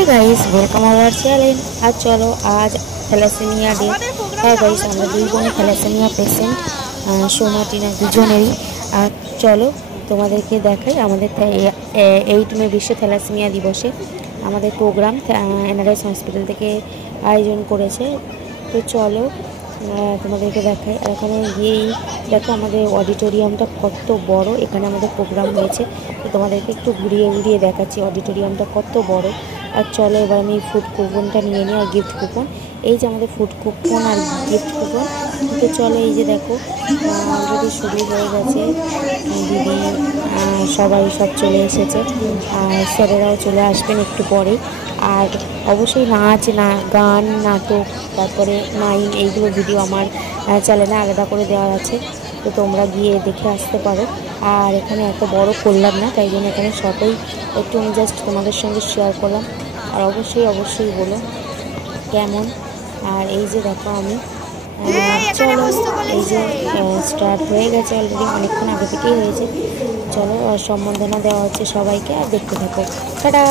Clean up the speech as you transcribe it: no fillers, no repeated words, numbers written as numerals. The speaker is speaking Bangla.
Hey guys welcome our channel. आज चलो आज थैलासेमिया डे है गाइस। আমরা দুই বোনে থ্যালাসেমিয়া পেশেন্ট সোমা টিনা দুজনেরই। আর চলো তোমাদেরকে দেখাই আমাদের 8 মে বিশ্ব থ্যালাসেমিয়া দিবসে আমাদের প্রোগ্রাম এনআরএস হসপিটাল থেকে আয়োজন করেছে। তো চলো তোমাদেরকে দেখাই। আর এখানে গিয়েই দেখো আমাদের অডিটোরিয়ামটা কত বড়, এখানে আমাদের প্রোগ্রাম হয়েছে। তো তোমাদেরকে একটু ঘুরিয়ে ঘুরিয়ে দেখাচ্ছি অডিটোরিয়ামটা কত বড়। আর চলো এবার আমি ফুড কুপনটা নিয়ে নিই আর গিফট কুপন। এই যে আমাদের ফুড কুপন আর গিফট কুপন। তো চলো এই যে দেখো অলরেডি শুরু হয়ে গেছে, দিদি সবাই সব চলে এসেছে আর স্যারেরাও চলে আসবেন একটু পরে। আর অবশ্যই নাচ গান নাটক তারপরে মাইম এইগুলো ভিডিও আমার চ্যানেলে আলাদা করে দেওয়া আছে, তো তোমরা গিয়ে দেখে আসতে পারো। আর এখানে এত বড় করলাম না, তাই জন্য এখানে সবই একটু আমি জাস্ট তোমাদের সঙ্গে শেয়ার করলাম। আর অবশ্যই বলো কেমন। আর এই যে দেখো আমি চলো এই যে স্টার্ট হয়ে গেছে অলরেডি, অনেকক্ষণ আগে থেকেই হয়েছে। চলো সম্বর্ধনা দেওয়া হচ্ছে সবাইকে, আর দেখতে থাকো। টাটা।